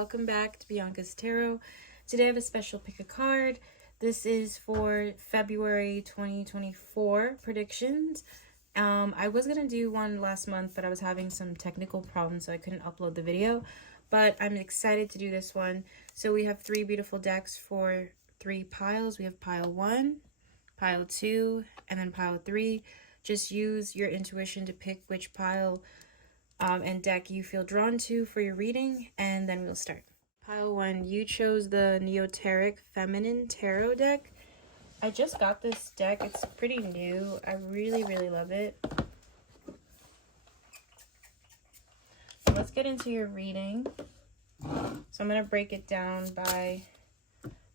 welcome back to Bianca's Tarot. Today I have a special pick a card. This is for February 2024 predictions. I was going to do one last month, but I was having some technical problems, so I couldn't upload the video. But I'm excited to do this one. So we have three beautiful decks for three piles. We have pile 1, pile 2, and then pile 3. Just use your intuition to pick which pile and deck you feel drawn to for your reading, and then we'll start. Pile 1, you chose the Neoteric Feminine Tarot deck. I just got this deck. It's pretty new. I really love it. So let's get into your reading. So I'm going to break it down by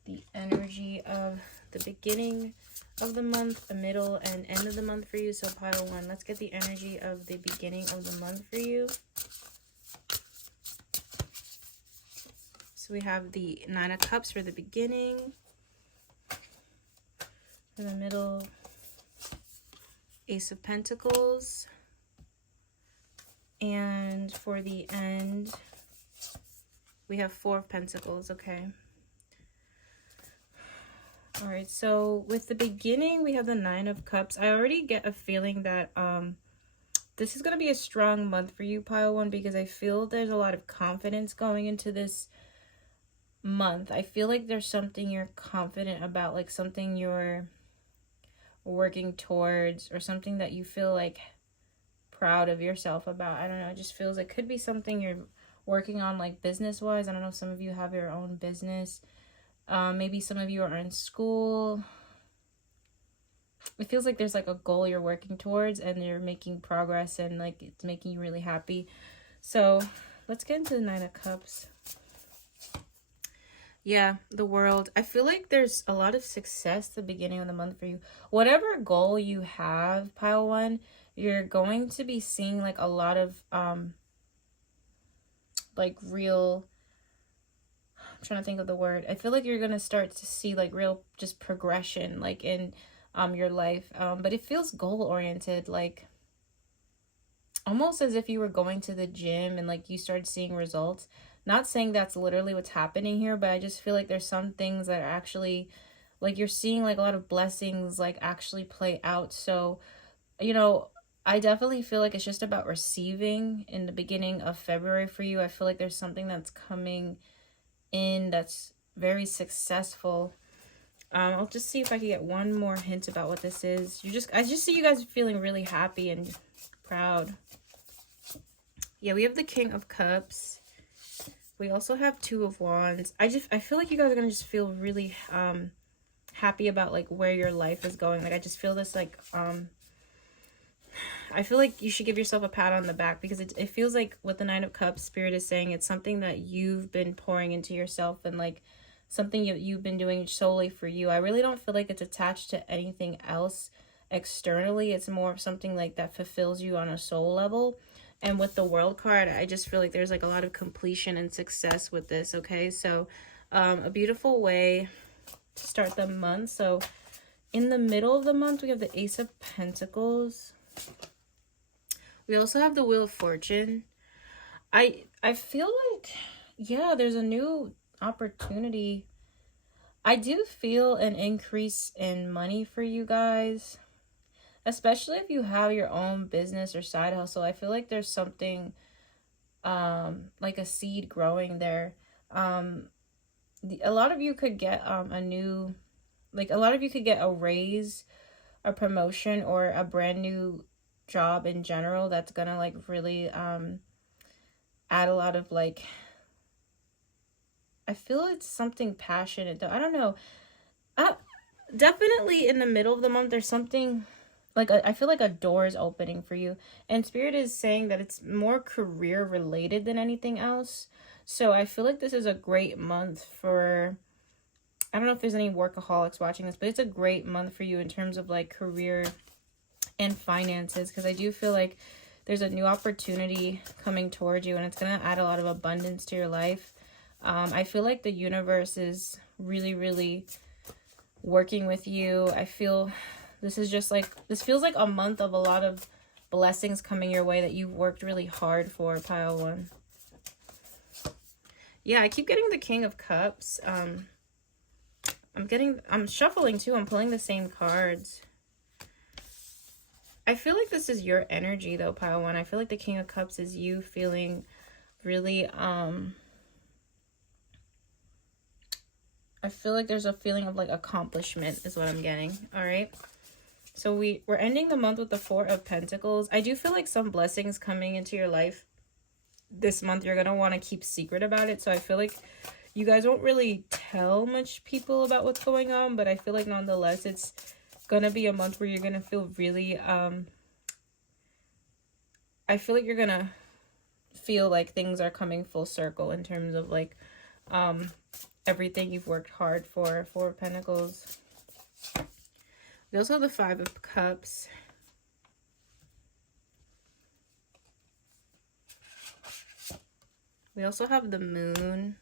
the energy of the beginning of the month, the middle, and end of the month for you. So pile 1, let's get the energy of the beginning of the month for you. So we have the 9 of Cups for the beginning. For the middle, Ace of Pentacles. And for the end, we have 4 of Pentacles, okay? All right, so with the beginning, we have the 9 of Cups. I already get a feeling that this is going to be a strong month for you, pile 1, because I feel there's a lot of confidence going into this month. I feel like there's something you're confident about, like something you're working towards, or something that you feel like proud of yourself about. I don't know, it just feels like it could be something you're working on, like business-wise. I don't know if some of you have your own business. Maybe some of you are in school. It feels like there's like a goal you're working towards and you're making progress, and like it's making you really happy. So let's get into the 9 of Cups. Yeah, the World. I feel like there's a lot of success at the beginning of the month for you. Whatever goal you have, pile 1, you're going to be seeing like a lot of like real, I'm trying to think of the word. I feel like you're gonna start to see like real just progression like in your life, but it feels goal oriented, like almost as if you were going to the gym and like you started seeing results. Not saying that's literally what's happening here, but I just feel like there's some things that are actually like you're seeing like a lot of blessings like actually play out. So, you know, I definitely feel like it's just about receiving in the beginning of February for you. I feel like there's something that's coming in that's very successful. I'll just see if I can get one more hint about what this is. I just see you guys feeling really happy and proud. Yeah, we have the King of Cups. We also have 2 of Wands. I feel like you guys are gonna just feel really happy about like where your life is going. Like I just feel this like I feel like you should give yourself a pat on the back, because it feels like with the 9 of Cups, Spirit is saying it's something that you've been pouring into yourself, and like something you've been doing solely for you. I really don't feel like it's attached to anything else externally. It's more of something like that fulfills you on a soul level. And with the World card, I just feel like there's like a lot of completion and success with this, okay? So a beautiful way to start the month. So in the middle of the month, we have the Ace of Pentacles. We also have the Wheel of Fortune. I feel like, yeah, there's a new opportunity. I do feel an increase in money for you guys, especially if you have your own business or side hustle. I feel like there's something like a seed growing there. A lot of you could get a lot of you could get a raise, a promotion, or a brand new job in general that's gonna like really add a lot of like, I feel it's something passionate though. I don't know. Definitely in the middle of the month there's something like I feel like a door is opening for you, and Spirit is saying that it's more career related than anything else. So I feel like this is a great month for, I don't know if there's any workaholics watching this, but it's a great month for you in terms of like career and finances, because I do feel like there's a new opportunity coming towards you, and it's going to add a lot of abundance to your life. I feel like the universe is really working with you. I feel this is just like, this feels like a month of a lot of blessings coming your way that you've worked really hard for, pile 1. Yeah, I keep getting the King of Cups. I'm shuffling too. I'm pulling the same cards. I feel like this is your energy though, pile one. I feel like the King of Cups is you feeling really, I feel like there's a feeling of like accomplishment is what I'm getting. All right. So we're ending the month with the Four of Pentacles. I do feel like some blessings coming into your life this month. You're going to want to keep secret about it. So I feel like you guys won't really tell much people about what's going on, but I feel like nonetheless, it's going to be a month where you're going to feel really, I feel like you're going to feel like things are coming full circle in terms of like, everything you've worked hard for. Four of Pentacles. We also have the Five of Cups. We also have the Moon.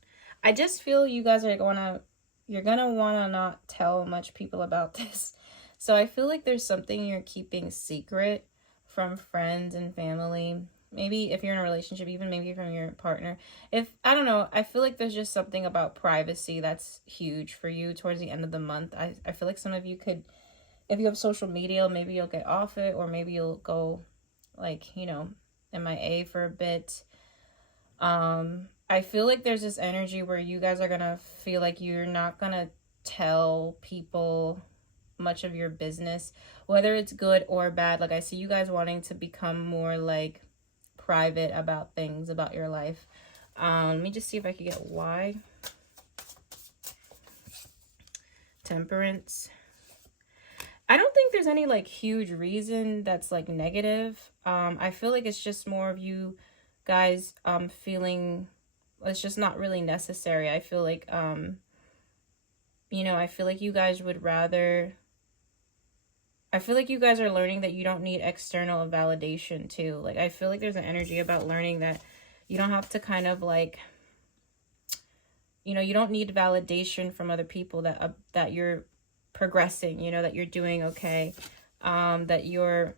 I just feel you guys are you're gonna wanna not tell much people about this. So I feel like there's something you're keeping secret from friends and family. Maybe if you're in a relationship, even maybe from your partner. I don't know, I feel like there's just something about privacy that's huge for you towards the end of the month. I feel like some of you could, if you have social media, maybe you'll get off it, or maybe you'll go like, you know, MIA for a bit. I feel like there's this energy where you guys are gonna feel like you're not gonna tell people much of your business, whether it's good or bad. Like I see you guys wanting to become more like private about things about your life. Let me just see if I could get why. Temperance. I don't think there's any like huge reason that's like negative. I feel like it's just more of you guys feeling it's just not really necessary. I feel like you know, I feel like you guys would rather, I feel like you guys are learning that you don't need external validation too. Like I feel like there's an energy about learning that you don't have to kind of like, you know, you don't need validation from other people that you're progressing, you know, that you're doing okay, that you're,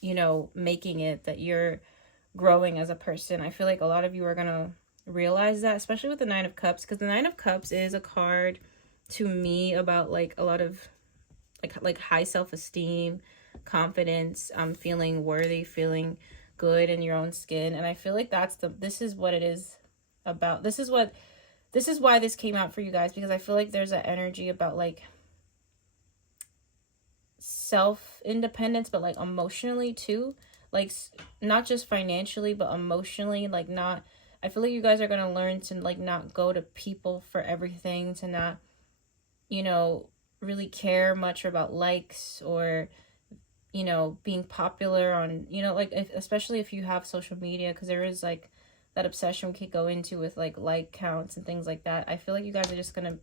you know, making it, that you're growing as a person. I feel like a lot of you are going to realize that, especially with the Nine of Cups, because the Nine of Cups is a card to me about like a lot of like high self-esteem, confidence, feeling worthy, feeling good in your own skin. And I feel like this is what it is about. This is why this came out for you guys, because I feel like there's an energy about like self-independence, but like emotionally too, like not just financially but emotionally. Like not, I feel like you guys are going to learn to like not go to people for everything, to not, you know, really care much about likes or, you know, being popular on, you know, like especially if you have social media, because there is like that obsession we could go into with like counts and things like that. I feel like you guys are just going to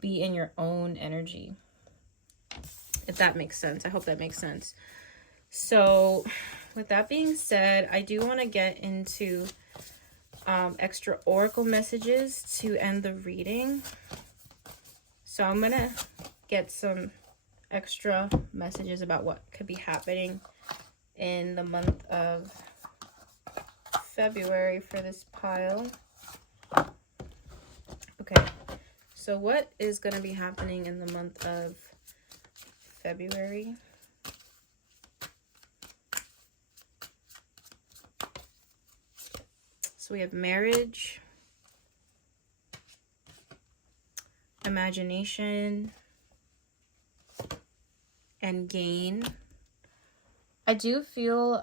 be in your own energy, if that makes sense. I hope that makes sense. So with that being said, I do want to get into extra oracle messages to end the reading. So I'm going to get some extra messages about what could be happening in the month of February for this pile. Okay, so what is going to be happening in the month of February? So we have marriage, imagination, and gain. I do feel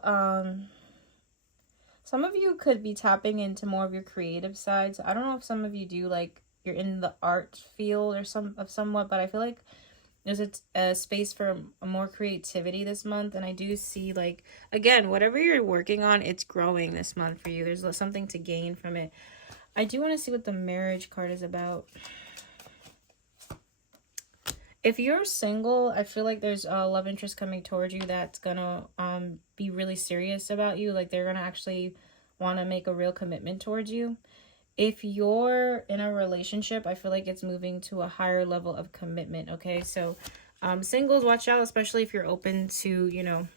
some of you could be tapping into more of your creative side. So I don't know if some of you do, like you're in the art field or somewhat, but I feel like there's a space for more creativity this month. And I do see, like, again, whatever you're working on, it's growing this month for you. There's something to gain from it. I do want to see what the marriage card is about. If you're single, I feel like there's a love interest coming towards you that's gonna be really serious about you. Like they're gonna actually want to make a real commitment towards you. If you're in a relationship, I feel like it's moving to a higher level of commitment, okay? So singles, watch out, especially if you're open to, you know,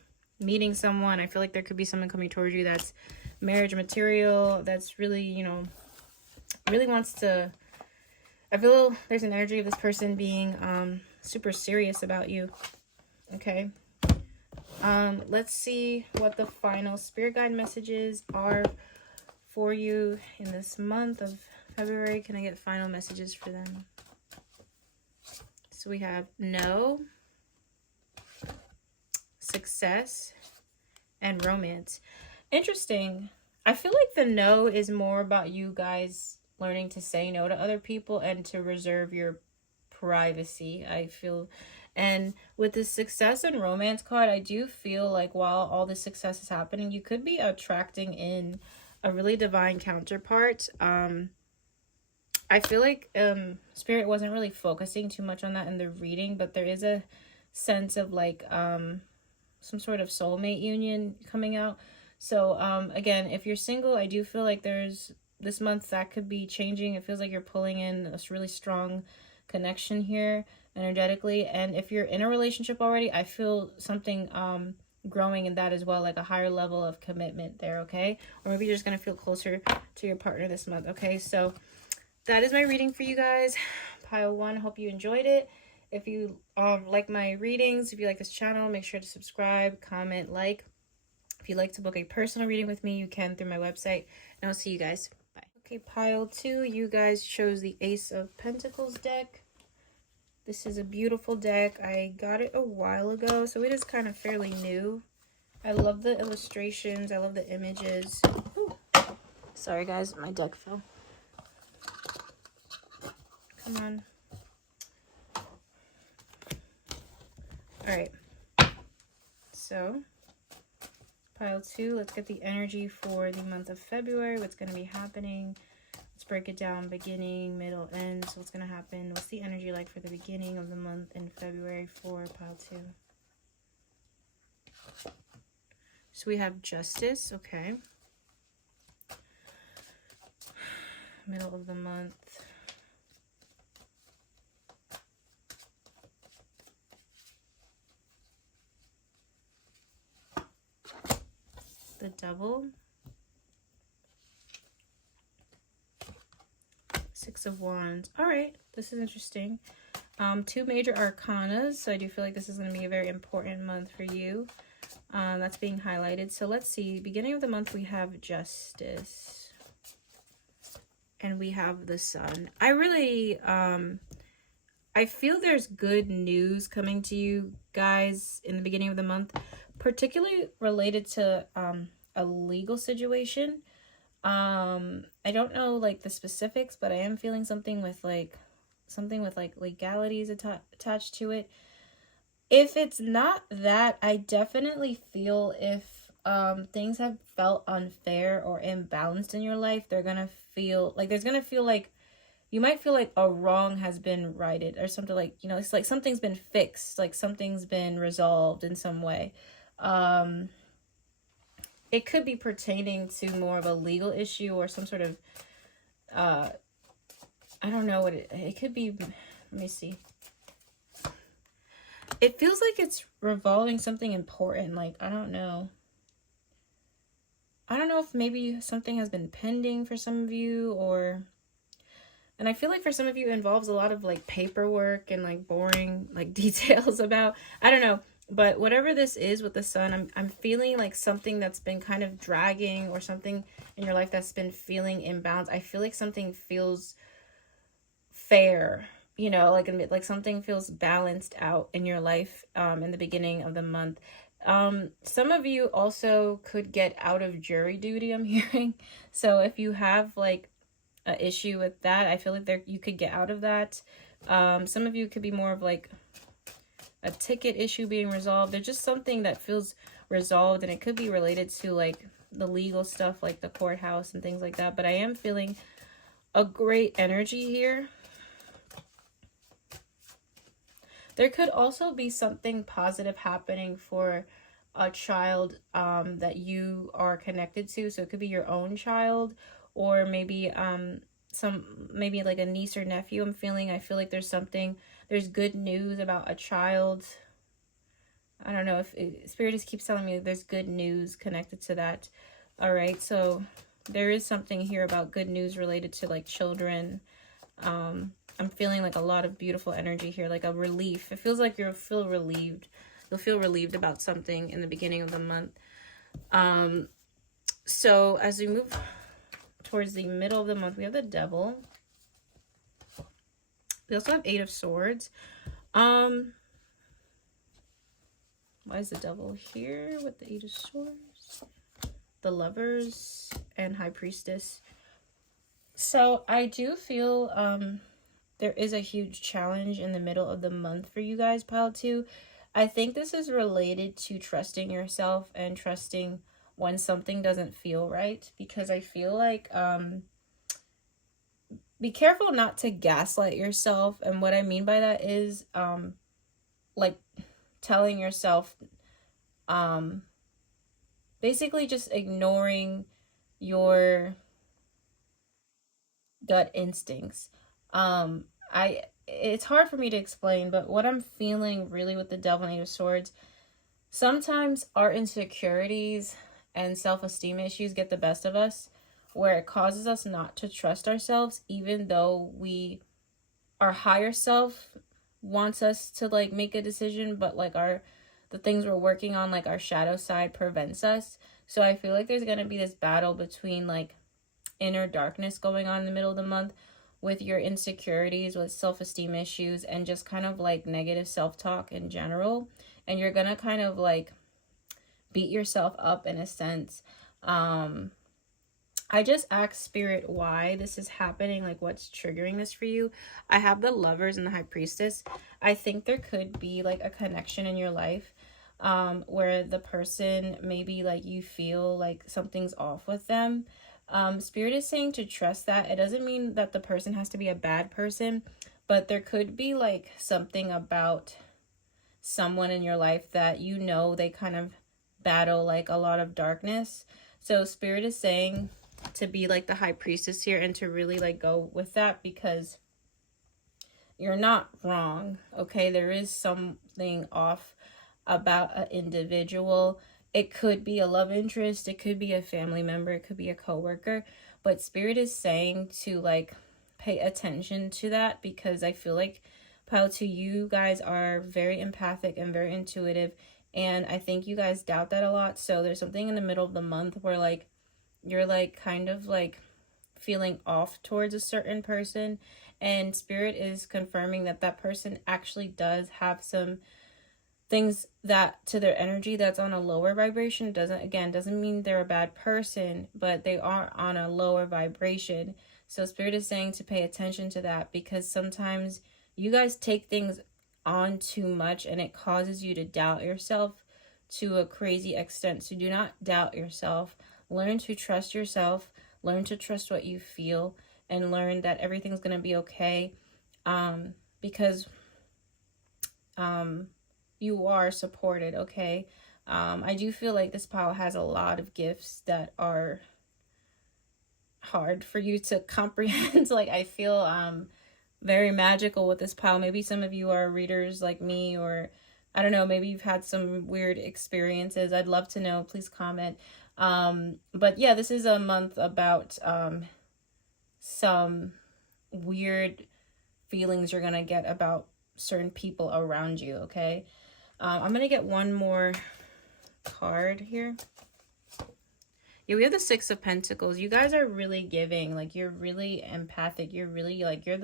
meeting someone. I feel like there could be someone coming towards you that's marriage material, that's really, you know, really wants to, I feel there's an energy of this person being super serious about you. Okay. Let's see what the final spirit guide messages are for you in this month of February. Can I get final messages for them? So we have no, success, and romance. Interesting. I feel like the no is more about you guys learning to say no to other people and to reserve your privacy, I feel. And with the success and romance card, I do feel like while all this success is happening, you could be attracting in a really divine counterpart. I feel like Spirit wasn't really focusing too much on that in the reading, but there is a sense of like some sort of soulmate union coming out. So again, if you're single, I do feel like there's this month that could be changing. It feels like you're pulling in a really strong connection here energetically. And if you're in a relationship already, I feel something growing in that as well, like a higher level of commitment there. Okay, or maybe you're just gonna feel closer to your partner this month. Okay, so that is my reading for you guys. Pile 1, hope you enjoyed it. If you like my readings, if you like this channel, make sure to subscribe, comment, like. If you'd like to book a personal reading with me, you can through my website. And I'll see you guys. Bye. Okay, pile 2, you guys chose the Ace of Pentacles deck. This is a beautiful deck. I got it a while ago, so it is kind of fairly new. I love the illustrations. I love the images. Ooh. Sorry, guys, my deck fell. Come on. All right. So, pile 2, let's get the energy for the month of February. What's going to be happening? Let's break it down, beginning, middle, end. So what's going to happen? What's the energy like for the beginning of the month in February for pile 2? So we have Justice, okay. Middle of the month. The Devil. 6 of Wands. All right, this is interesting. 2 major arcanas, so I do feel like this is going to be a very important month for you. That's being highlighted. So let's see. Beginning of the month, we have Justice. And we have the Sun. I really, I feel there's good news coming to you guys in the beginning of the month, particularly related to a legal situation. I don't know like the specifics, but I am feeling something with like legalities attached to it. If it's not that, I definitely feel if things have felt unfair or imbalanced in your life, they're gonna feel like you might feel like a wrong has been righted or something, like, you know, it's like something's been fixed, like something's been resolved in some way. It could be pertaining to more of a legal issue or some sort of, I don't know what it could be. Let me see. It feels like it's revolving something important. Like, I don't know if maybe something has been pending for some of you, or, and I feel like for some of you it involves a lot of like paperwork and like boring like details about, I don't know. But whatever this is with the Sun, I'm feeling like something that's been kind of dragging, or something in your life that's been feeling imbalanced. I feel like something feels fair, you know, like something feels balanced out in your life in the beginning of the month. Some of you also could get out of jury duty, I'm hearing. So if you have like an issue with that, I feel like you could get out of that. Some of you could be more of like a ticket issue being resolved. There's just something that feels resolved, and it could be related to like the legal stuff, like the courthouse and things like that. But I am feeling a great energy here. There could also be something positive happening for a child that you are connected to. So it could be your own child, or maybe maybe like a niece or nephew. I feel like there's good news about a child. I don't know if Spirit just keeps telling me there's good news connected to that. All right, so There is something here about good news related to like children. I'm feeling like a lot of beautiful energy here, like a relief. It feels like you'll feel relieved. You'll feel relieved about something in the beginning of the month. So as we move towards the middle of the month, we have the Devil. We also have Eight of Swords. Why is the Devil here with the Eight of Swords? The Lovers and High Priestess. So I do feel there is a huge challenge in the middle of the month for you guys, pile 2. I think this is related to trusting yourself and trusting when something doesn't feel right, because I feel like be careful not to gaslight yourself. And what I mean by that is like telling yourself basically just ignoring your gut instincts. It's hard for me to explain, but what I'm feeling really with the Devil and Eight of Swords, sometimes our insecurities and self-esteem issues get the best of us, where it causes us not to trust ourselves, even though our higher self wants us to like make a decision, but like the things we're working on, like our shadow side, prevents us. So I feel like there's going to be this battle between like inner darkness going on in the middle of the month with your insecurities, with self-esteem issues, and just kind of like negative self-talk in general. And you're gonna kind of like beat yourself up in a sense. I just asked Spirit why this is happening, like what's triggering this for you. I have the Lovers and the High Priestess. I think there could be like a connection in your life where the person, maybe like you feel like something's off with them. Spirit is saying to trust that. It doesn't mean that the person has to be a bad person, but there could be like something about someone in your life that you know they kind of battle like a lot of darkness. So Spirit is saying to be like the High Priestess here and to really like go with that, because you're not wrong, okay? There is something off about an individual. It could be a love interest, it could be a family member, it could be a coworker, but Spirit is saying to like pay attention to that, because I feel like pile 2, you guys are very empathic and very intuitive, and I think you guys doubt that a lot. So there's something in the middle of the month where like you're like kind of like feeling off towards a certain person, and Spirit is confirming that that person actually does have some things that to their energy that's on a lower vibration. Doesn't mean they're a bad person, but they are on a lower vibration. So Spirit is saying to pay attention to that, because sometimes you guys take things on too much and it causes you to doubt yourself to a crazy extent. So do not doubt yourself. Learn to trust yourself, learn to trust what you feel, and learn that everything's going to be okay, because you are supported, okay? I do feel like this pile has a lot of gifts that are hard for you to comprehend. Like I feel very magical with this pile. Maybe some of you are readers like me, or I don't know, maybe you've had some weird experiences. I'd love to know. Please comment. But yeah, this is a month about some weird feelings you're gonna get about certain people around you, okay? I'm gonna get one more card here. Yeah, we have the Six of Pentacles. You guys are really giving. Like you're really empathic. You're really like you're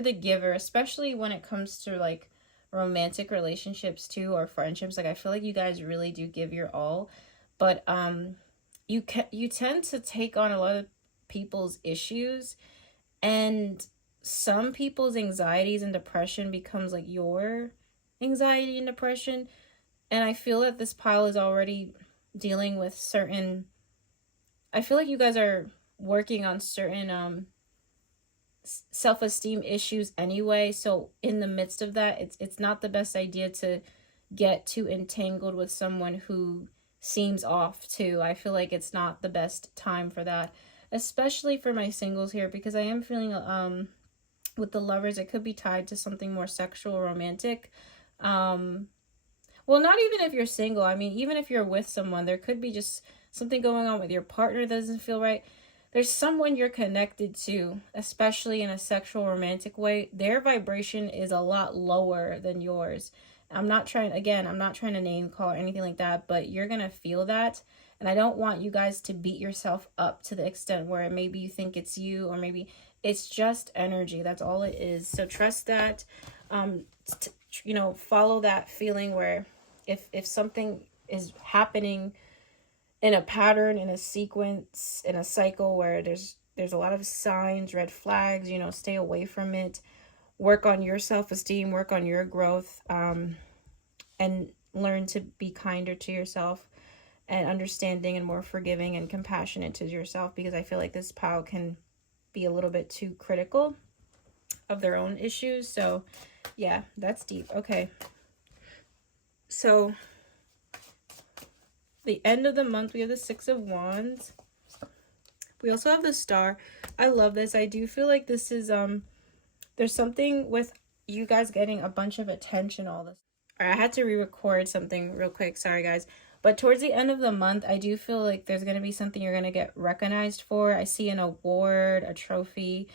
the giver, especially when it comes to like romantic relationships too, or friendships. Like I feel like you guys really do give your all, but you tend to take on a lot of people's issues, and some people's anxieties and depression becomes like your anxiety and depression. And I feel that this pile is already dealing with certain, I feel like you guys are working on certain self-esteem issues anyway. So in the midst of that, it's not the best idea to get too entangled with someone who seems off too. I feel like it's not the best time for that, especially for my singles here, because I am feeling with the Lovers, it could be tied to something more sexual, romantic. Well, not even if you're single. I mean, even if you're with someone, there could be just something going on with your partner that doesn't feel right. there's someone you're connected to, especially in a sexual romantic way. Their vibration is a lot lower than yours. I'm not trying to name call or anything like that, but you're going to feel that. And I don't want you guys to beat yourself up to the extent where maybe you think it's you, or maybe it's just energy. That's all it is. So trust that. Follow that feeling where if something is happening in a pattern, in a sequence, in a cycle where there's a lot of signs, red flags, stay away from it. Work on your self-esteem, work on your growth, and learn to be kinder to yourself and understanding and more forgiving and compassionate to yourself, because I feel like this pile can be a little bit too critical of their own issues. So yeah, that's deep. Okay. So the end of the month, we have the Six of Wands. We also have the Star. I love this. I do feel like this is, there's something with you guys getting a bunch of attention all this. All right, I had to re-record something real quick. Sorry, guys. But towards the end of the month, I do feel like there's going to be something you're going to get recognized for. I see an award, a trophy,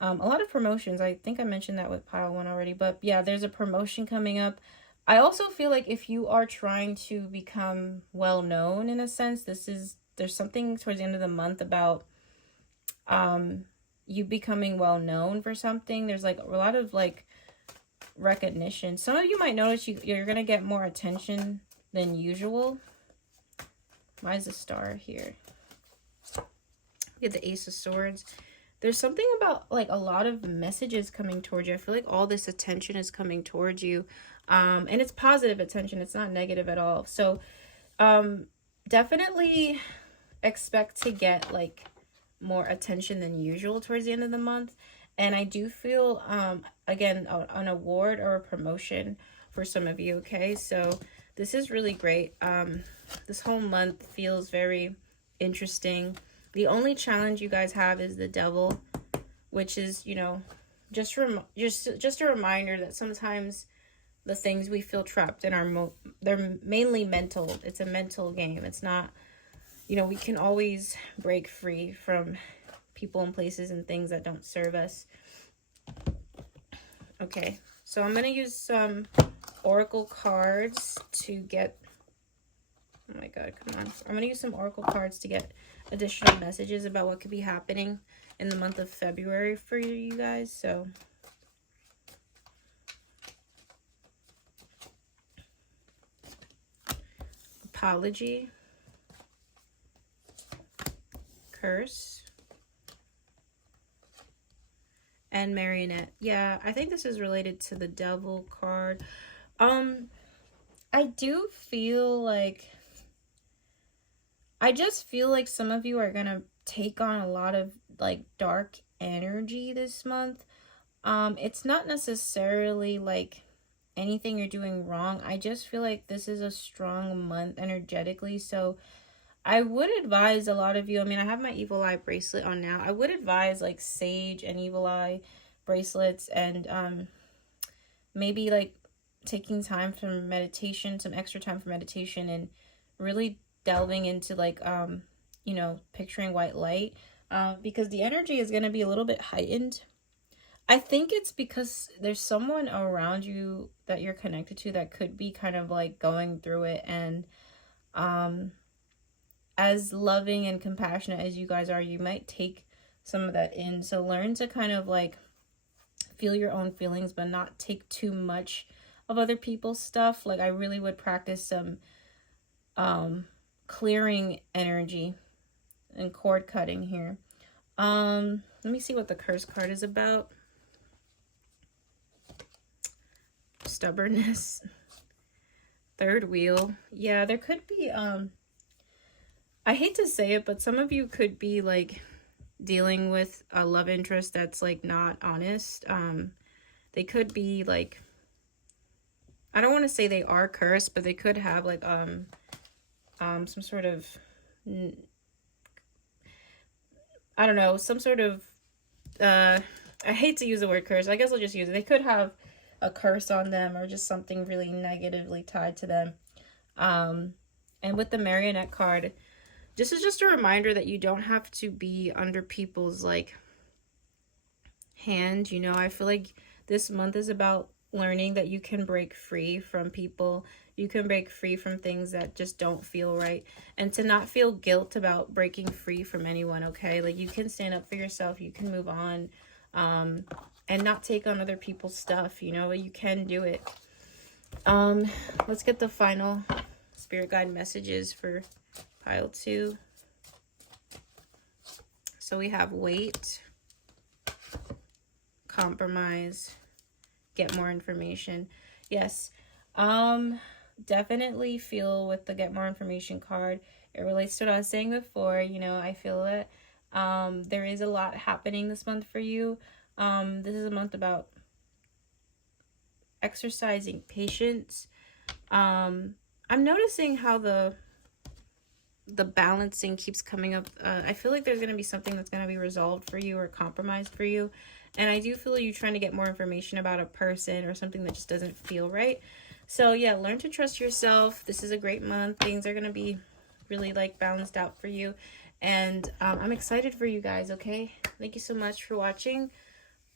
a lot of promotions. I think I mentioned that with pile 1 already. But yeah, there's a promotion coming up. I also feel like if you are trying to become well known in a sense, there's something towards the end of the month about you becoming well known for something. There's like a lot of like recognition. Some of you might notice you're gonna get more attention than usual. Why is the Star here? We get the Ace of Swords. There's something about like a lot of messages coming towards you. I feel like all this attention is coming towards you. And it's positive attention. It's not negative at all. So definitely expect to get like more attention than usual towards the end of the month. And I do feel, again, an award or a promotion for some of you, okay? So this is really great. This whole month feels very interesting. The only challenge you guys have is the Devil, which is, just a reminder that sometimes the things we feel trapped in they're mainly mental. It's a mental game. It's not, we can always break free from people and places and things that don't serve us. Okay, so I'm going to use some oracle cards to get, oh my god, come on. I'm going to use some oracle cards to get additional messages about what could be happening in the month of February for you guys. So apology, curse, and marionette. Yeah, I think this is related to the Devil card. I do feel like, I just feel like some of you are gonna take on a lot of like dark energy this month. It's not necessarily like anything you're doing wrong. I just feel like this is a strong month energetically. So I would advise a lot of you, I mean, I have my evil eye bracelet on now. I would advise like sage and evil eye bracelets, and maybe like taking time for meditation, some extra time for meditation, and really delving into like, picturing white light, because the energy is going to be a little bit heightened. I think it's because there's someone around you that you're connected to that could be kind of like going through it, and as loving and compassionate as you guys are, you might take some of that in. So learn to kind of like feel your own feelings, but not take too much of other people's stuff. Like I really would practice some clearing energy and cord cutting here. Let me see what the curse card is about. Stubbornness. Third wheel. Yeah, there could be I hate to say it, but some of you could be like dealing with a love interest that's like not honest. They could be like, I don't want to say they are cursed, but they could have like some sort of, I don't know, some sort of I hate to use the word curse. I guess I'll just use it. They could have a curse on them, or just something really negatively tied to them. And with the marionette card, this is just a reminder that you don't have to be under people's like hand. You know, I feel like this month is about learning that you can break free from people. You can break free from things that just don't feel right, and to not feel guilt about breaking free from anyone, okay? Like, you can stand up for yourself, you can move on, and not take on other people's stuff, you know? You can do it. Let's get the final spirit guide messages for pile 2. So we have wait, compromise, get more information. Yes. Definitely feel with the get more information card. It relates to what I was saying before. You know, I feel it. There is a lot happening this month for you. This is a month about exercising patience. I'm noticing how the balancing keeps coming up. I feel like there's going to be something that's going to be resolved for you or compromised for you. And I do feel you trying to get more information about a person or something that just doesn't feel right. So yeah, learn to trust yourself. This is a great month. Things are going to be really like balanced out for you. And I'm excited for you guys, okay? Thank you so much for watching.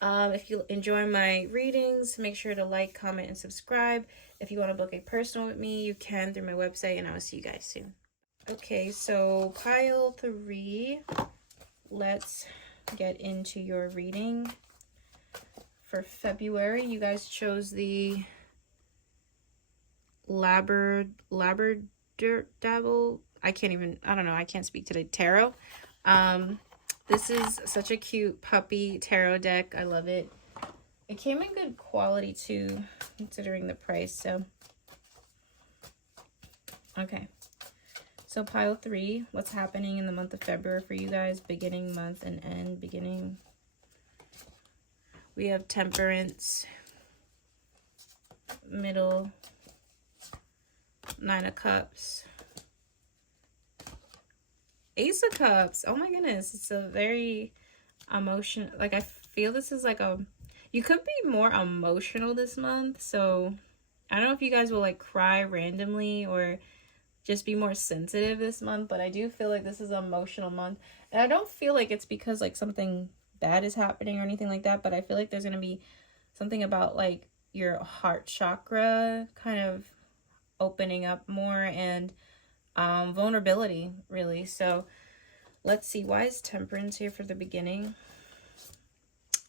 If you enjoy my readings, make sure to like, comment, and subscribe. If you want to book a personal with me, you can through my website, and I will see you guys soon. Okay, so pile 3, let's get into your reading for February. You guys chose the Labradable, I don't know, I can't speak today, tarot. This is such a cute puppy tarot deck. I love it. It came in good quality too, considering the price. So, okay. So pile 3, what's happening in the month of February for you guys? Beginning, month, and end. Beginning. We have Temperance. Middle. 9 of Cups. Ace of Cups. Oh my goodness. It's a very emotional. Like, I feel this is like a... You could be more emotional this month. So, I don't know if you guys will like cry randomly or just be more sensitive this month. But I do feel like this is an emotional month. And I don't feel like it's because like something bad is happening or anything like that. But I feel like there's going to be something about like your heart chakra kind of opening up more, and vulnerability, really. So let's see, why is Temperance here for the beginning?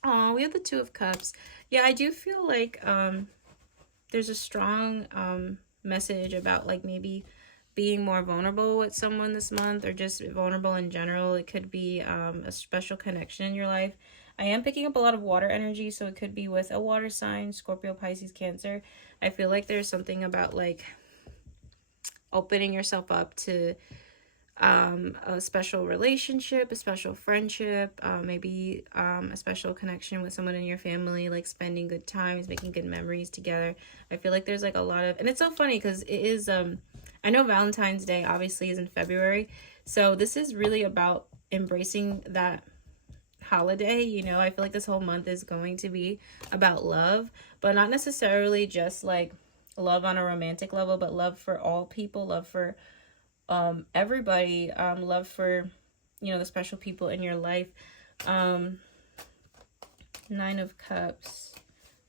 Oh, we have the 2 of Cups. Yeah, I do feel like there's a strong message about like maybe being more vulnerable with someone this month, or just vulnerable in general. It could be a special connection in your life. I am picking up a lot of water energy, so it could be with a water sign, Scorpio, Pisces, Cancer. I feel like there's something about like opening yourself up to a special relationship, a special friendship, maybe a special connection with someone in your family, like spending good times, making good memories together. I feel like there's like a lot of, and it's so funny because it is, I know Valentine's Day obviously is in February, so this is really about embracing that holiday. You know, I feel like this whole month is going to be about love, but not necessarily just like love on a romantic level, but love for all people, love for everybody, love for, you know, the special people in your life. 9 of Cups,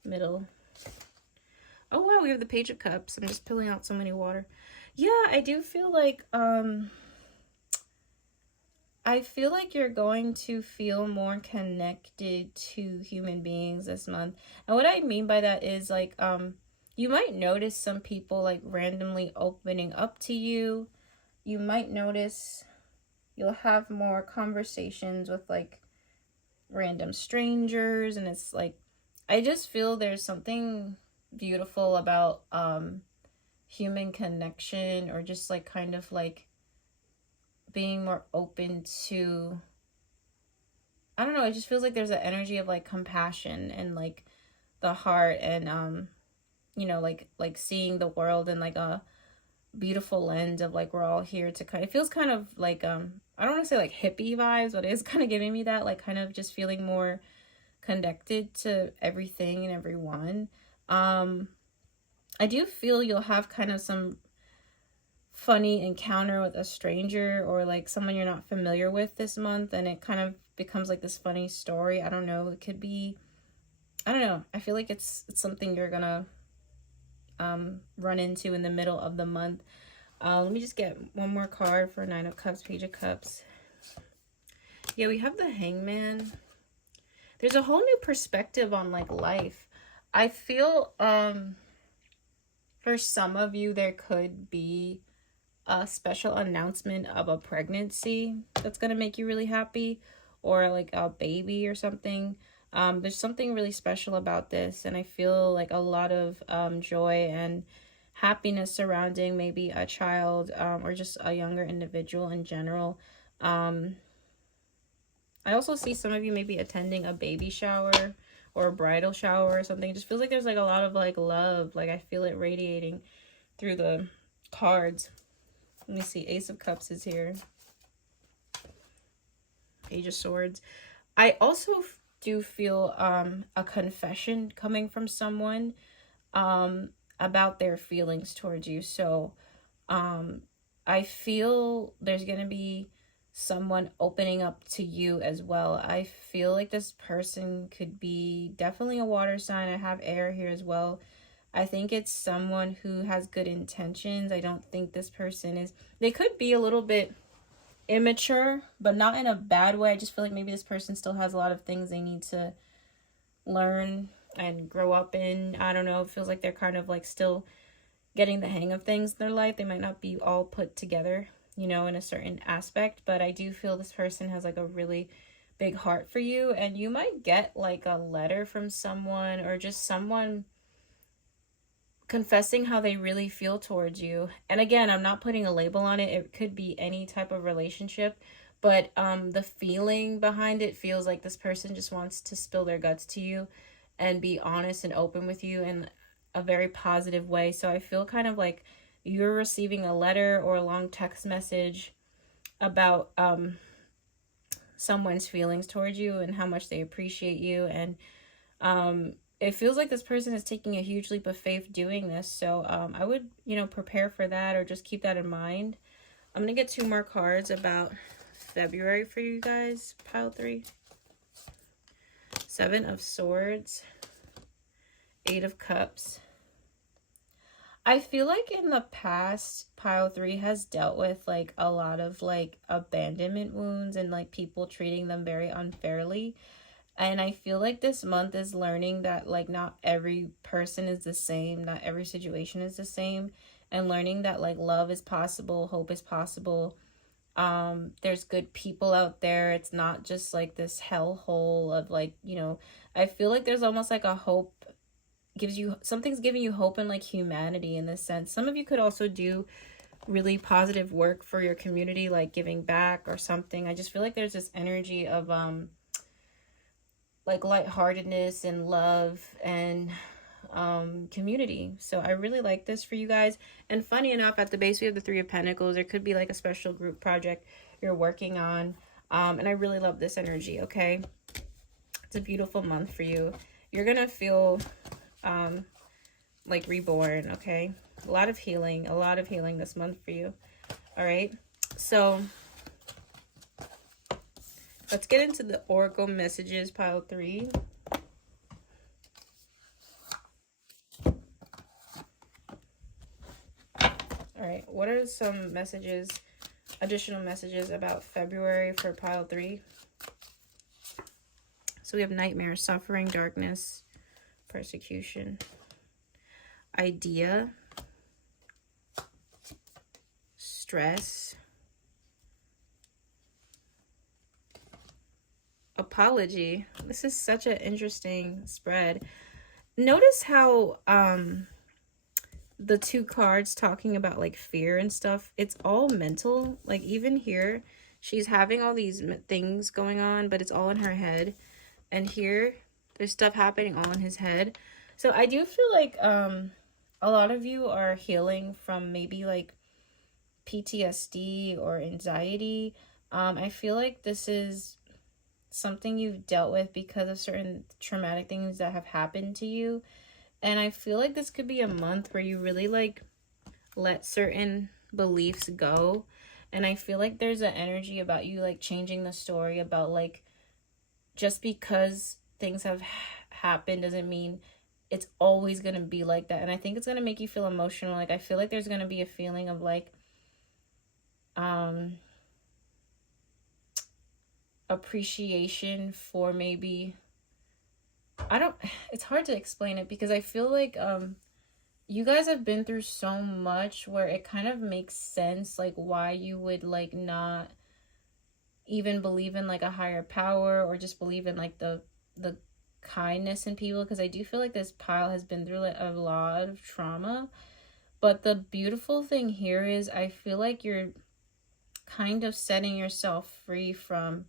middle. Oh wow, we have the Page of Cups. I'm just pulling out so many water. Yeah, I do feel like I feel like you're going to feel more connected to human beings this month. And what I mean by that is like you might notice some people like randomly opening up to you. You might notice you'll have more conversations with like random strangers, and it's like, I just feel there's something beautiful about human connection, or just like kind of like being more open to, I don't know, it just feels like there's an energy of like compassion and like the heart, and you know, like seeing the world in like a beautiful lens of like we're all here to kind of, it feels kind of like I don't want to say like hippie vibes, but it is kind of giving me that, like kind of just feeling more connected to everything and everyone. I do feel you'll have kind of some funny encounter with a stranger or like someone you're not familiar with this month, and it kind of becomes like this funny story. I don't know. It could be, I don't know. I feel like it's something you're gonna run into in the middle of the month. Let me just get one more card for Nine of Cups, Page of Cups. Yeah, we have the Hangman. There's a whole new perspective on like life. I feel for some of you there could be a special announcement of a pregnancy that's gonna make you really happy, or like a baby or something. There's something really special about this, and I feel like a lot of joy and happiness surrounding maybe a child, or just a younger individual in general. I also see some of you maybe attending a baby shower or a bridal shower or something. It just feels like there's like a lot of like love. Like I feel it radiating through the cards. Let me see. Ace of Cups is here. Page of Swords. I also do feel a confession coming from someone about their feelings towards you. So I feel there's going to be someone opening up to you as well. I feel like this person could be definitely a water sign. I have air here as well. I think it's someone who has good intentions. I don't think this person is, they could be a little bit immature, but not in a bad way. I just feel like maybe this person still has a lot of things they need to learn and grow up in. I don't know. It feels like they're kind of like still getting the hang of things in their life. They might not be all put together, you know, in a certain aspect, but I do feel this person has like a really big heart for you, and you might get like a letter from someone or just someone confessing how they really feel towards you. And again, I'm not putting a label on it. It could be any type of relationship, but the feeling behind it feels like this person just wants to spill their guts to you and be honest and open with you in a very positive way. So I feel kind of like you're receiving a letter or a long text message about someone's feelings towards you and how much they appreciate you. And it feels like this person is taking a huge leap of faith doing this. So I would, you know, prepare for that or just keep that in mind. I'm going to get 2 more cards about February for you guys, pile 3. 7 of Swords, 8 of Cups. I feel like in the past, pile 3 has dealt with like a lot of like abandonment wounds and like people treating them very unfairly. And I feel like this month is learning that like not every person is the same, not every situation is the same, and learning that like love is possible, hope is possible. There's good people out there. It's not just like this hellhole of like, you know, I feel like there's almost like a hope, gives you, something's giving you hope in like humanity in this sense. Some of you could also do really positive work for your community, like giving back or something. I just feel like there's this energy of like lightheartedness and love and community. So I really like this for you guys. And funny enough, at the base we have the 3 of Pentacles. There could be like a special group project you're working on, and I really love this energy. Okay, it's a beautiful month for you. You're gonna feel like reborn. Okay, a lot of healing this month for you. All right, so let's get into the Oracle messages, pile 3. All right, what are some messages, additional messages about February for pile 3? So we have nightmare, suffering, darkness, persecution, idea, stress, apology. This is such an interesting spread. Notice how the 2 cards talking about like fear and stuff, it's all mental. Like even here, she's having all these things going on, but it's all in her head. And here, there's stuff happening all in his head. So I do feel like a lot of you are healing from maybe like PTSD or anxiety. I feel like this is something you've dealt with because of certain traumatic things that have happened to you. And I feel like this could be a month where you really like let certain beliefs go. And I feel like there's an energy about you like changing the story about like, just because things have happened doesn't mean it's always going to be like that. And I think it's going to make you feel emotional. Like I feel like there's going to be a feeling of like appreciation for maybe, I don't, it's hard to explain it because I feel like you guys have been through so much where it kind of makes sense like why you would like not even believe in like a higher power or just believe in like the kindness in people, because I do feel like this pile has been through like a lot of trauma. But the beautiful thing here is I feel like you're kind of setting yourself free from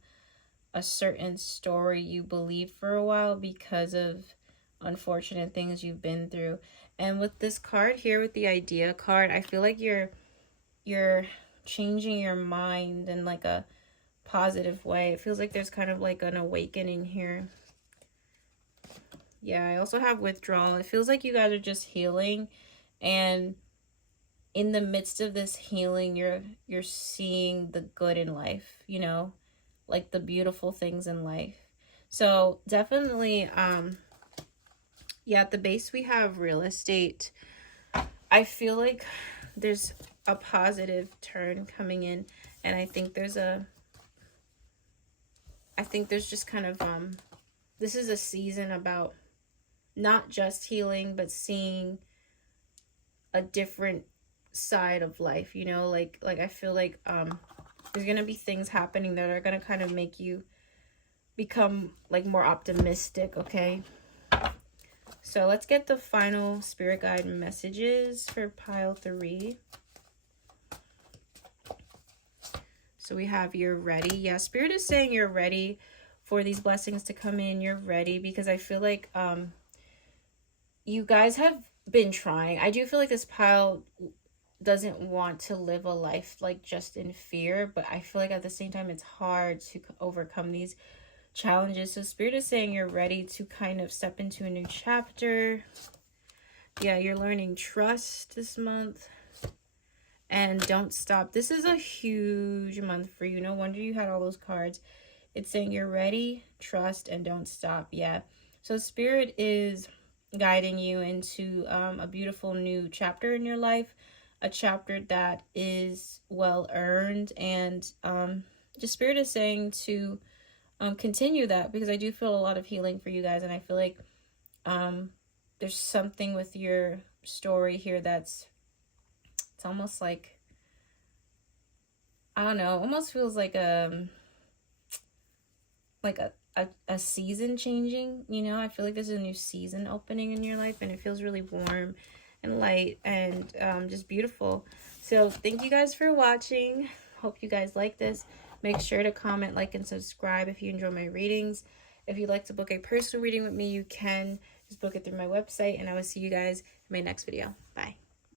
a certain story you believed for a while because of unfortunate things you've been through. And with this card here, with the idea card, I feel like you're changing your mind in like a positive way. It feels like there's kind of like an awakening here. Yeah, I also have withdrawal. It feels like you guys are just healing, and in the midst of this healing, you're seeing the good in life, you know, like the beautiful things in life. So definitely, yeah, at the base we have real estate. I feel like there's a positive turn coming in, and I think there's just kind of this is a season about not just healing, but seeing a different side of life, you know, like I feel like there's gonna be things happening that are gonna kind of make you become like more optimistic. Okay, so let's get the final spirit guide messages for pile 3. So we have you're ready. Yeah, spirit is saying you're ready for these blessings to come in. You're ready because I feel like you guys have been trying. I do feel like this pile doesn't want to live a life like just in fear, but I feel like at the same time it's hard to overcome these challenges. So spirit is saying you're ready to kind of step into a new chapter. Yeah, you're learning trust this month. And don't stop. This is a huge month for you. No wonder you had all those cards. It's saying you're ready, trust, and don't stop. Yeah. So spirit is guiding you into a beautiful new chapter in your life, a chapter that is well earned, and just spirit is saying to continue that, because I do feel a lot of healing for you guys, and I feel like there's something with your story here that's, it's almost like, I don't know, almost feels like a season changing, you know. I feel like there's a new season opening in your life, and it feels really warm and light and just beautiful. So thank you guys for watching. Hope you guys like this. Make sure to comment, like, and subscribe if you enjoy my readings. If you'd like to book a personal reading with me, you can just book it through my website, and I will see you guys in my next video. Bye.